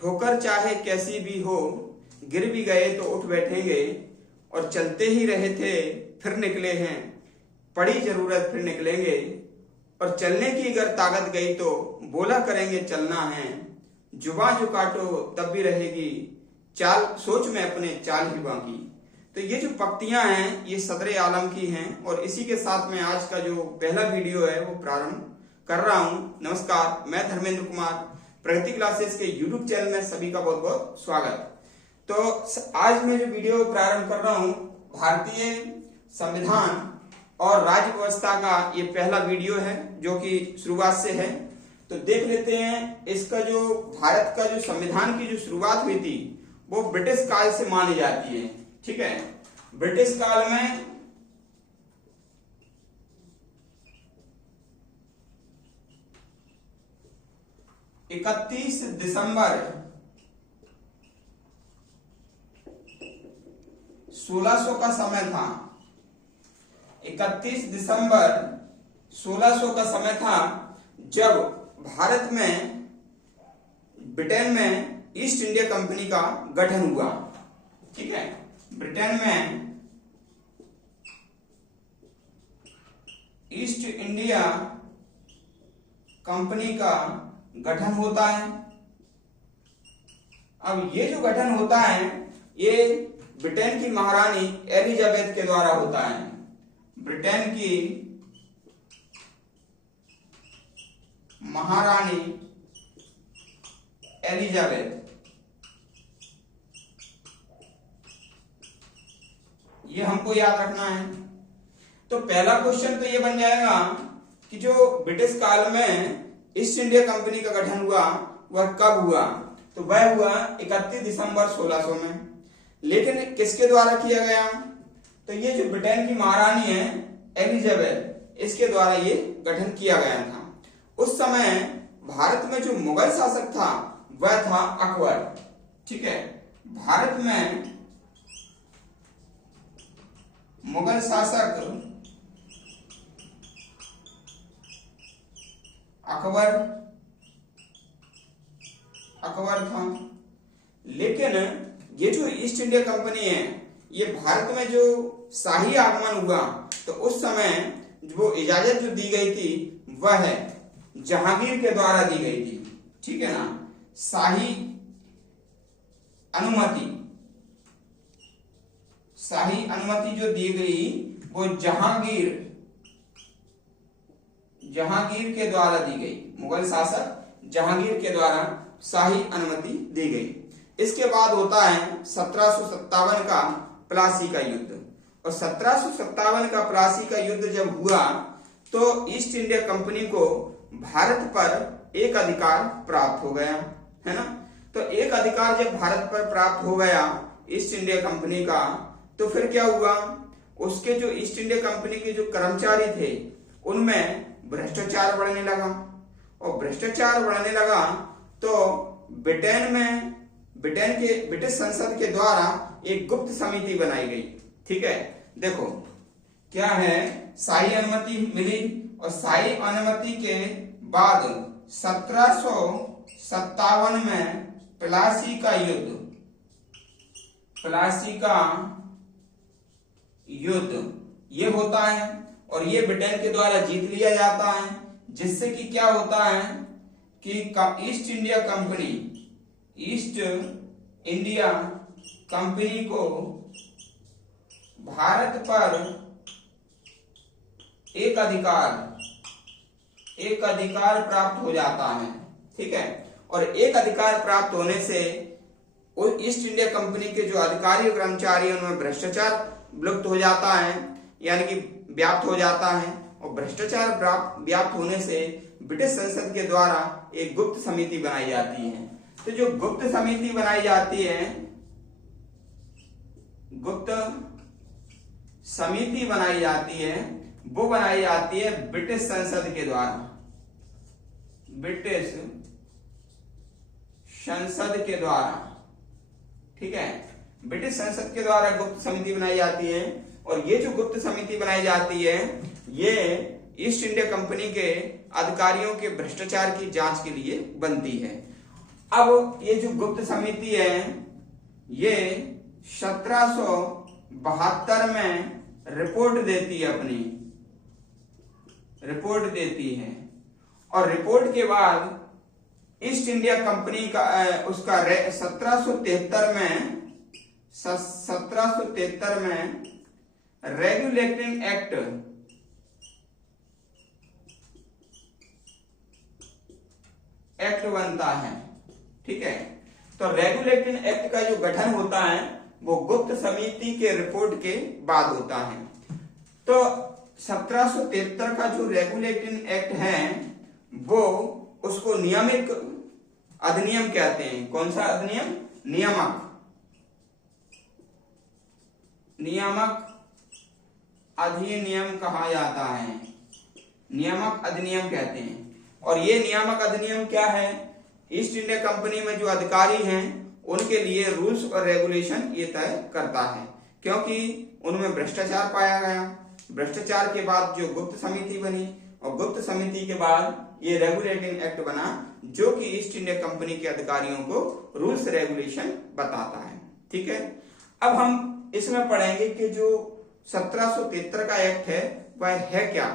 ठोकर चाहे कैसी भी हो, गिर भी गए तो उठ बैठेंगे, और चलते ही रहे थे फिर निकले हैं, पड़ी जरूरत फिर निकलेंगे, और चलने की अगर ताकत गई तो बोला करेंगे चलना है, जुबां जो काटो तब भी रहेगी, चाल सोच में अपने चाल ही बाकी। तो ये जो पंक्तियां हैं ये सदर आलम की हैं, और इसी के साथ में आज का जो पहला वीडियो है वो प्रारंभ कर रहा हूं। नमस्कार, मैं धर्मेंद्र कुमार, प्रगति क्लासेस के यूट्यूब चैनल में सभी का बहुत बहुत स्वागत। तो आज मैं जो वीडियो प्रारंभ कर रहा हूं, भारतीय संविधान और राज्य व्यवस्था का ये पहला वीडियो है जो कि शुरुआत से है। तो देख लेते हैं, इसका जो भारत का जो संविधान की जो शुरुआत हुई थी वो ब्रिटिश काल से मानी जाती है। ठीक है, ब्रिटिश काल में 31 दिसंबर 1600 का समय था। 31 दिसंबर 1600 का समय था जब भारत में ब्रिटेन में ईस्ट इंडिया कंपनी का गठन हुआ। ठीक है, ब्रिटेन में ईस्ट इंडिया कंपनी का गठन होता है। अब ये जो गठन होता है ये ब्रिटेन की महारानी एलिजाबेथ के द्वारा होता है। ब्रिटेन की महारानी एलिजाबेथ, ये हमको याद रखना है। तो पहला क्वेश्चन तो ये बन जाएगा कि जो ब्रिटिश काल में ईस्ट इंडिया कंपनी का गठन हुआ वह कब हुआ, तो वह हुआ 31 दिसंबर 1600 में। लेकिन किसके द्वारा किया गया, तो ये जो ब्रिटेन की महारानी है एलिजाबेथ, इसके द्वारा ये गठन किया गया था। उस समय भारत में जो मुगल शासक था वह था अकबर। ठीक है, भारत में मुगल शासक अकबर था। लेकिन ये जो ईस्ट इंडिया कंपनी है ये भारत में जो शाही आगमन हुआ तो उस समय वो इजाजत जो दी गई थी वह जहांगीर के द्वारा दी गई थी। ठीक है ना, शाही अनुमति जो दी गई वो जहांगीर के द्वारा दी गई। मुगल शासक जहांगीर के द्वारा शाही अनुमति दी गई। इसके बाद होता है 1757 का प्लासी का युद्ध, और 1757 का प्लासी का युद्ध जब हुआ तो ईस्ट इंडिया कंपनी को भारत पर एक अधिकार प्राप्त हो गया, है ना। तो एक अधिकार जब भारत पर प्राप्त हो गया ईस्ट इंडिया कंपनी का, तो फिर क्या हुआ, उसके जो ईस्ट इंडिया कंपनी के जो कर्मचारी थे उनमें भ्रष्टाचार बढ़ने लगा, और भ्रष्टाचार बढ़ने लगा तो ब्रिटिश संसद के द्वारा एक गुप्त समिति बनाई गई। ठीक है, देखो क्या है, शाही अनुमति मिली, और शाही अनुमति के बाद 1757 में प्लासी का युद्ध ये होता है, और ये ब्रिटेन के द्वारा जीत लिया जाता है, जिससे कि क्या होता है कि ईस्ट इंडिया कंपनी को भारत पर एक अधिकार प्राप्त हो जाता है। ठीक है, और एक अधिकार प्राप्त होने से ईस्ट इंडिया कंपनी के जो अधिकारी और कर्मचारी उनमें भ्रष्टाचार विलुप्त हो जाता है, यानी कि व्याप्त हो जाता है, और भ्रष्टाचार व्याप्त होने से ब्रिटिश संसद के द्वारा एक गुप्त समिति बनाई जाती है। तो जो गुप्त समिति बनाई जाती है वो बनाई जाती है ब्रिटिश संसद के द्वारा। ठीक है, ब्रिटिश संसद के द्वारा गुप्त समिति बनाई जाती है, और ये जो गुप्त समिति बनाई जाती है ये ईस्ट इंडिया कंपनी के अधिकारियों के भ्रष्टाचार की जांच के लिए बनती है। अब ये जो गुप्त समिति है ये 1772 में रिपोर्ट देती है, अपनी रिपोर्ट देती है। और रिपोर्ट के बाद ईस्ट इंडिया कंपनी का उसका 1773 में रेगुलेटिंग एक्ट बनता है। ठीक है, तो रेगुलेटिंग एक्ट का जो गठन होता है वो गुप्त समिति के रिपोर्ट के बाद होता है। तो 1773 का जो रेगुलेटिंग एक्ट है वो उसको नियमित अधिनियम कहते हैं। कौन सा अधिनियम? नियामक अधिनियम कहा जाता है, नियामक अधिनियम कहते हैं। और ये नियामक अधिनियम क्या है? ईस्ट इंडिया कंपनी में जो अधिकारी हैं उनके लिए रूल्स और रेगुलेशन ये तय करता है, क्योंकि उनमें भ्रष्टाचार पाया गया। भ्रष्टाचार के बाद जो गुप्त समिति बनी और गुप्त समिति के बाद ये रेगुलेटिंग एक्ट बना जो कि ईस्ट इंडिया कंपनी के अधिकारियों को रूल्स रेगुलेशन बताता है। ठीक है, अब हम इसमें पढ़ेंगे कि जो 1773 का एक्ट है वह है क्या।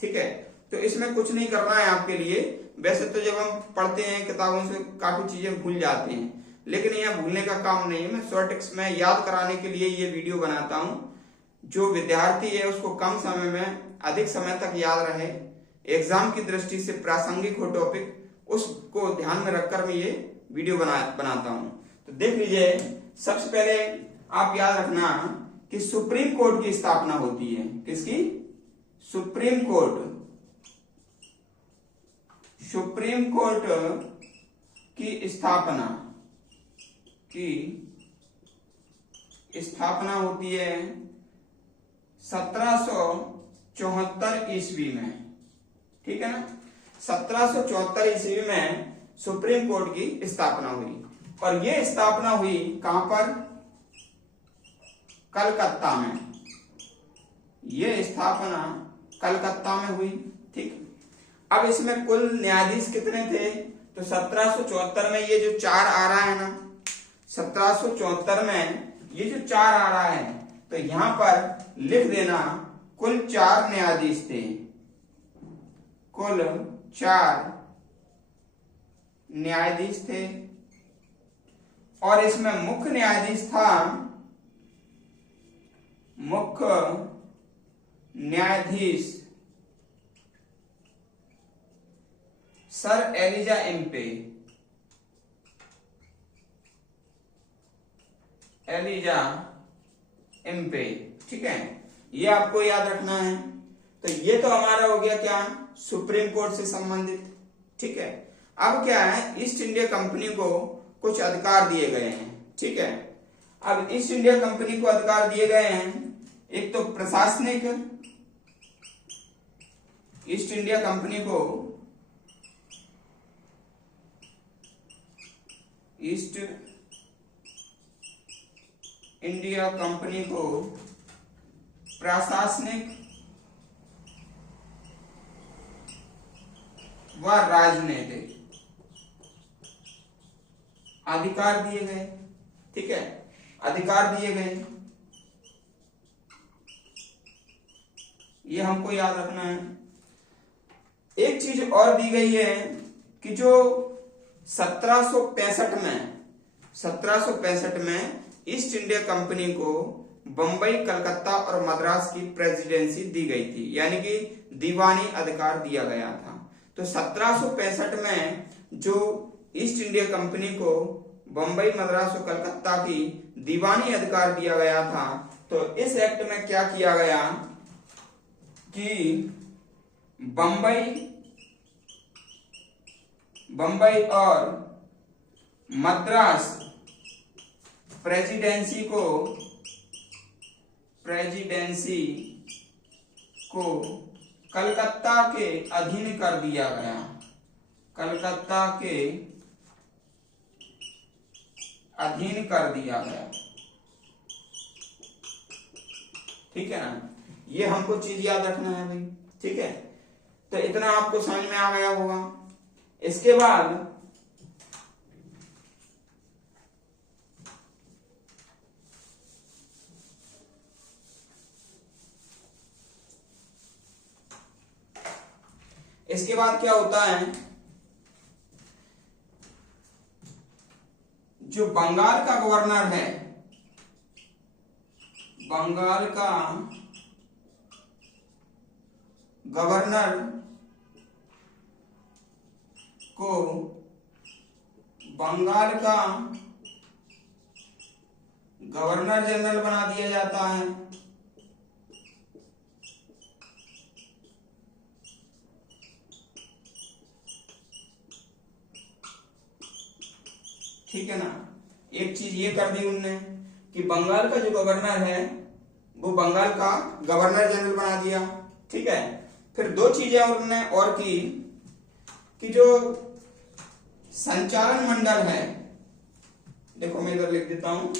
ठीक है, तो इसमें कुछ नहीं करना है आपके लिए। वैसे तो जब हम पढ़ते हैं किताबों से काफी चीजें भूल जाते हैं, लेकिन यह भूलने का काम नहीं है। मैं शॉर्ट टिप्स में याद कराने के लिए ये वीडियो बनाता हूँ। जो विद्यार्थी है उसको कम समय में अधिक समय तक याद रहे, एग्जाम की दृष्टि से प्रासंगिक हो टॉपिक, उसको ध्यान में रखकर मैं ये वीडियो बनाता हूँ। तो देख लीजिए, सबसे पहले आप याद रखना कि सुप्रीम कोर्ट की स्थापना होती है। किसकी? सुप्रीम कोर्ट की स्थापना होती है 1774 ईस्वी में। ठीक है ना, 1774 ईस्वी में सुप्रीम कोर्ट की स्थापना हुई। और ये स्थापना हुई कहां पर? कलकत्ता में। ये स्थापना कलकत्ता में हुई। ठीक, अब इसमें कुल न्यायाधीश कितने थे? तो 1774 में ये जो 4 आ रहा है ना, 1774 में ये जो 4 आ रहा है, तो यहां पर लिख देना कुल 4 न्यायाधीश थे। कुल 4 न्यायाधीश थे। और इसमें मुख्य न्यायाधीश था, मुख्य न्यायाधीश सर एलिजा इम्पे। ठीक है, ये आपको याद रखना है। तो ये तो हमारा हो गया क्या? सुप्रीम कोर्ट से संबंधित। ठीक है, अब क्या है, ईस्ट इंडिया कंपनी को कुछ अधिकार दिए गए हैं। ठीक है, अब ईस्ट इंडिया कंपनी को अधिकार दिए गए हैं, एक तो प्रशासनिक, ईस्ट इंडिया कंपनी को ईस्ट इंडिया कंपनी को प्रशासनिक व राजनीतिक अधिकार दिए गए। ठीक है, अधिकार दिए गए, ये हमको याद रखना है। एक चीज और दी गई है कि जो 1765 में ईस्ट इंडिया कंपनी को बंबई, कलकत्ता और मद्रास की प्रेसिडेंसी दी गई थी, यानी कि दीवानी अधिकार दिया गया था। तो 1765 में जो ईस्ट इंडिया कंपनी को बंबई, मद्रास और कलकत्ता की दीवानी अधिकार दिया गया था, तो इस एक्ट में क्या किया गया कि बंबई और मद्रास प्रेसिडेंसी को कलकत्ता के अधीन कर दिया गया। कलकत्ता के अधीन कर दिया गया। ठीक है ना, ये हमको चीज याद रखना है भाई। ठीक है, तो इतना आपको समझ में आ गया होगा। इसके बाद इसके बाद क्या होता है, जो बंगाल का गवर्नर है, बंगाल का गवर्नर को बंगाल का गवर्नर जनरल बना दिया जाता है। ठीक है ना, एक चीज ये कर दी उनने कि बंगाल का जो गवर्नर है वो बंगाल का गवर्नर जनरल बना दिया। ठीक है, फिर दो चीजें उन्होंने और की कि जो संचालन मंडल है, देखो मैं इधर लिख देता हूं,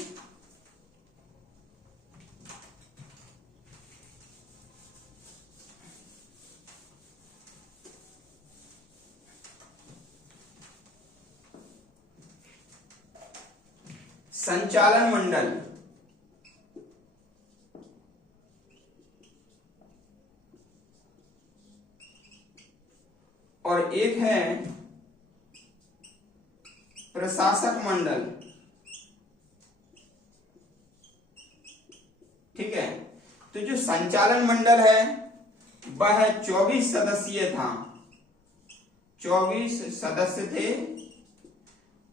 संचालन मंडल और एक है प्रशासक मंडल। ठीक है, तो जो संचालन मंडल है वह 24 सदस्यीय था, 24 सदस्य थे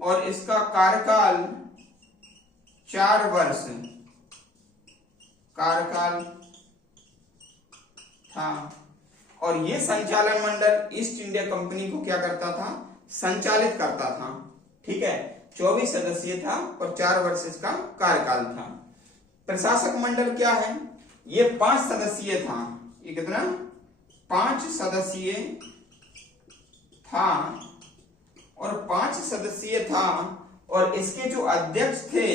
और इसका कार्यकाल 4 वर्ष कार्यकाल था। और ये संचालन मंडल ईस्ट इंडिया कंपनी को क्या करता था, संचालित करता था। ठीक है, 24 सदस्यीय था और 4 वर्ष इसका कार्यकाल था। प्रशासक मंडल क्या है, ये 5 सदस्यीय था। ये कितना, 5 सदस्यीय था और 5 सदस्यीय था और इसके जो अध्यक्ष थे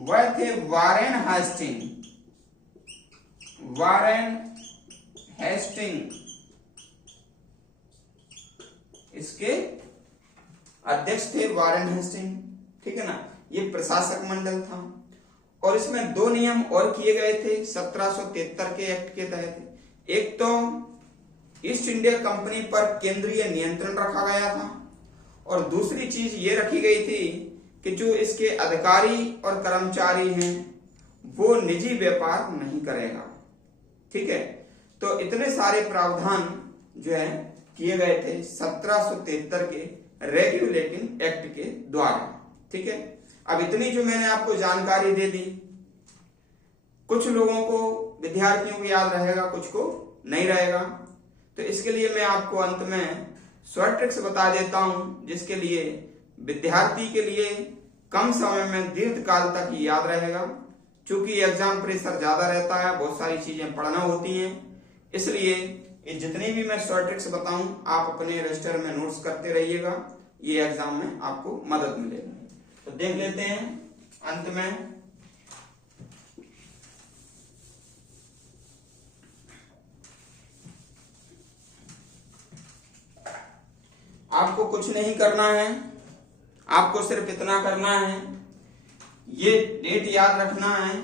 वह थे वारेन हेस्टिंग, वारेन हेस्टिंग इसके अध्यक्ष थे, वारेन हेस्टिंग। ठीक है ना, ये प्रशासक मंडल था। और इसमें 2 नियम और किए गए थे 1773 के एक्ट के तहत। एक तो ईस्ट इंडिया कंपनी पर केंद्रीय नियंत्रण रखा गया था और दूसरी चीज ये रखी गई थी कि जो इसके अधिकारी और कर्मचारी हैं वो निजी व्यापार नहीं करेगा। ठीक है, तो इतने सारे प्रावधान जो है किए गए थे 1773 के रेगुलेटिंग एक्ट के द्वारा। ठीक है, अब इतनी जो मैंने आपको जानकारी दे दी, कुछ लोगों को, विद्यार्थियों को याद रहेगा, कुछ को नहीं रहेगा। तो इसके लिए मैं आपको अंत में शॉर्ट ट्रिक्स बता देता हूं जिसके लिए विद्यार्थी के लिए कम समय में दीर्घ काल तक याद रहेगा। चूंकि एग्जाम प्रेशर ज्यादा रहता है, बहुत सारी चीजें पढ़ना होती हैं, इसलिए ये जितनी भी मैं शॉर्ट ट्रिक्स बताऊं आप अपने रजिस्टर में नोट्स करते रहिएगा, ये एग्जाम में आपको मदद मिलेगी। तो देख लेते हैं अंत में। आपको कुछ नहीं करना है, आपको सिर्फ इतना करना है, ये डेट याद रखना है,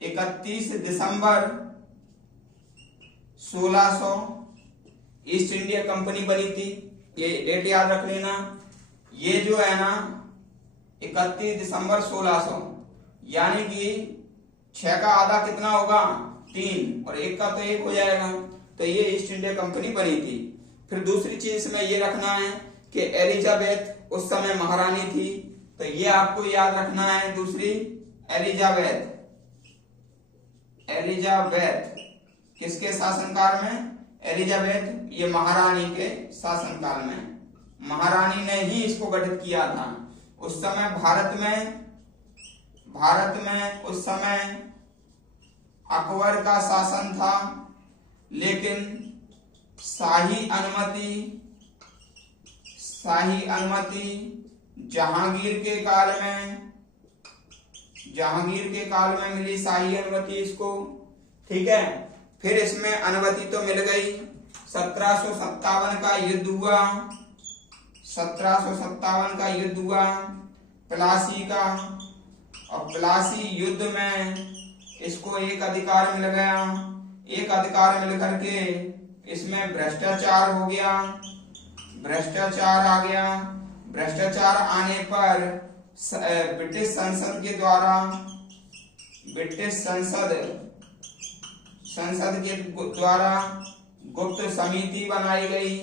31 दिसंबर 1600 ईस्ट इंडिया कंपनी बनी थी, ये डेट याद रख लेना। ये जो है ना 31 दिसंबर 1600, यानी कि 6 का आधा कितना होगा, 3, और 1 का तो 1 हो जाएगा। तो ये ईस्ट इंडिया कंपनी बनी थी। फिर दूसरी चीज इसमें ये रखना है कि एलिजाबेथ उस समय महारानी थी, तो ये आपको याद रखना है। दूसरी एलिजाबेथ, एलिजाबेथ किसके शासनकाल में, एलिजाबेथ ये महारानी के शासनकाल में, महारानी ने ही इसको गठित किया था। उस समय भारत में उस समय अकबर का शासन था, लेकिन शाही अनुमति जहांगीर के काल में मिली, शाही अनुमति इसको। ठीक है, फिर इसमें अनुमति तो मिल गई। 1757 का युद्ध हुआ, 1757 का युद्ध हुआ प्लासी का, और प्लासी युद्ध में इसको एक अधिकार मिल गया, एक अधिकार मिलकर के इसमें भ्रष्टाचार हो गया, भ्रष्टाचार आ गया। भ्रष्टाचार आने पर ब्रिटिश संसद के द्वारा, ब्रिटिश संसद के द्वारा गुप्त समिति बनाई गई।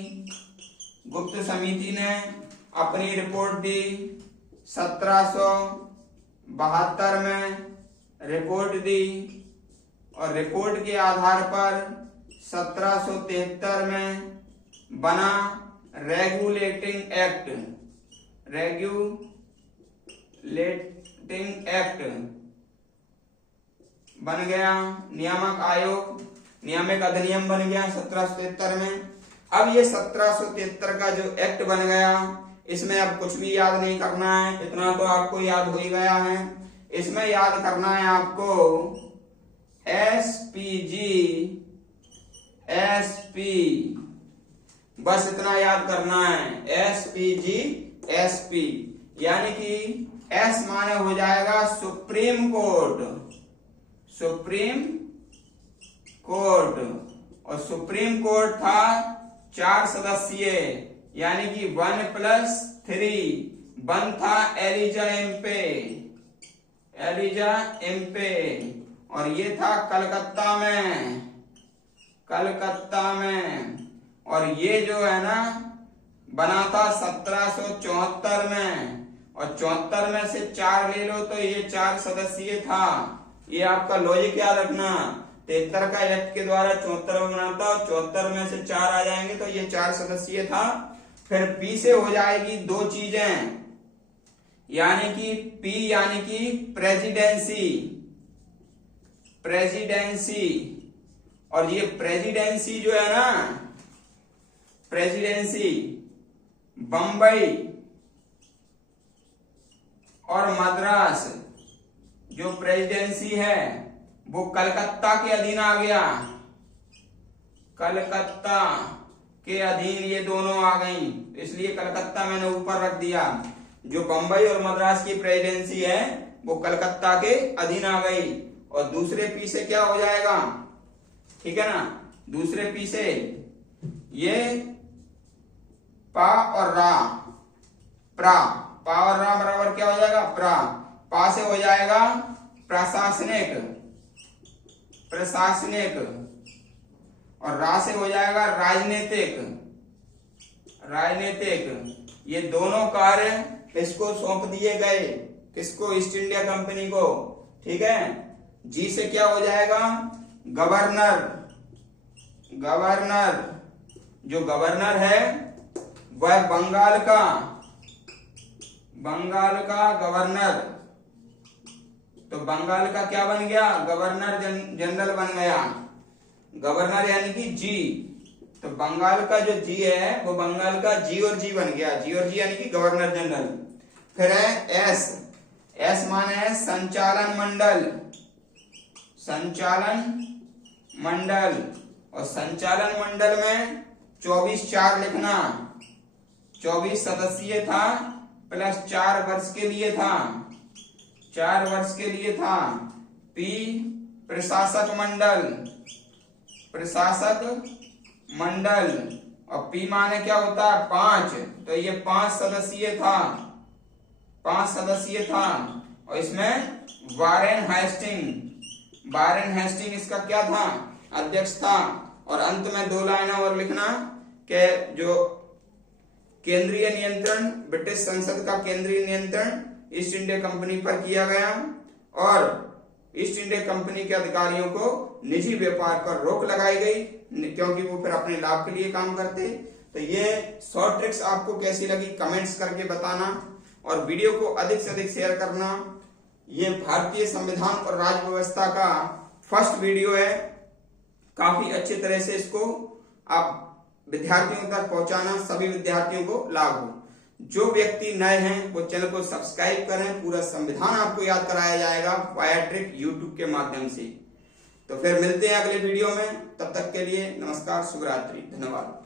गुप्त समिति ने अपनी रिपोर्ट दी 1772 में रिपोर्ट दी और रिपोर्ट के आधार पर 1773 में बना रेगुलेटिंग एक्ट, रेगुलेटिंग एक्ट बन गया। नियामक आयोग, नियामक अधिनियम बन गया 1773 में। अब ये 1773 का जो एक्ट बन गया, इसमें अब कुछ भी याद नहीं करना है, इतना तो आपको याद हो ही गया है। इसमें याद करना है आपको एसपी, बस इतना याद करना है, एसपी, यानी कि एस माने हो जाएगा सुप्रीम कोर्ट, सुप्रीम कोर्ट। और सुप्रीम कोर्ट था 4 सदस्यीय, यानी कि 1+3, 1 था एलिजा एम्पे, और ये था कलकत्ता में। और ये जो है ना बना था 1774 में, और 74 में से 4 ले लो तो ये 4 सदस्यीय था। ये आपका लॉजिक याद रखना, 73 का एक्ट के द्वारा 74 में बना था, और 74 में से 4 आ जाएंगे तो ये 4 सदस्यीय था। फिर पी से हो जाएगी 2 चीजें, यानी कि पी यानी कि प्रेसिडेंसी, और ये प्रेसिडेंसी जो है ना, प्रेसिडेंसी बंबई और मद्रास जो प्रेसिडेंसी है वो कलकत्ता के अधीन आ गया, कलकत्ता के अधीन ये दोनों आ गई, इसलिए कलकत्ता मैंने ऊपर रख दिया। जो बंबई और मद्रास की प्रेसिडेंसी है वो कलकत्ता के अधीन आ गई। और दूसरे पी से क्या हो जाएगा, ठीक है ना, दूसरे पी से ये पा और रा, पा और रा बराबर क्या हो जाएगा, पा से हो जाएगा प्रशासनिक, और रा से हो जाएगा राजनीतिक। ये दोनों कार्य किसको सौंप दिए गए, किसको, ईस्ट इंडिया कंपनी को, ठीक है। जी से क्या हो जाएगा, गवर्नर। जो गवर्नर है वह बंगाल का गवर्नर, तो बंगाल का क्या बन गया, गवर्नर जनरल बन गया, गवर्नर यानी कि जी। तो बंगाल का जो जी है वो बंगाल का जी और जी बन गया, जी और जी यानी कि गवर्नर जनरल। फिर है एस माने है संचालन मंडल, और संचालन मंडल में 24/4 लिखना, 24 सदस्यीय था प्लस 4 वर्ष के लिए था, 4 वर्ष के लिए था। पी प्रशासक मंडल, और पी माने क्या होता है 5, तो ये 5 सदस्यीय था, 5 सदस्यीय था। और इसमें वारेन हेस्टिंग इसका क्या था, अध्यक्ष था। और अंत में 2 लाइनें और लिखना कि जो केंद्रीय नियंत्रण, ब्रिटिश संसद का केंद्रीय नियंत्रण ईस्ट इंडिया कंपनी पर किया गया, और ईस्ट इंडिया कंपनी के अधिकारियों को निजी व्यापार पर रोक लगाई गई, क्योंकि वो फिर अपने लाभ के लिए काम करते। तो ये शॉर्ट ट्रिक्स आपको कैसी लगी कमेंट्स करके बताना, और वीडियो को अधिक से अधिक शेयर करना। ये भारतीय संविधान और राज्य व्यवस्था का फर्स्ट वीडियो है, काफी अच्छी तरह से इसको आप विद्यार्थियों तक पहुंचाना, सभी विद्यार्थियों को लाभ हो। जो व्यक्ति नए हैं वो चैनल को सब्सक्राइब करें, पूरा संविधान आपको याद कराया जाएगा वाया ट्रिक यूट्यूब के माध्यम से। तो फिर मिलते हैं अगले वीडियो में, तब तक के लिए नमस्कार, शुभ रात्रि, धन्यवाद।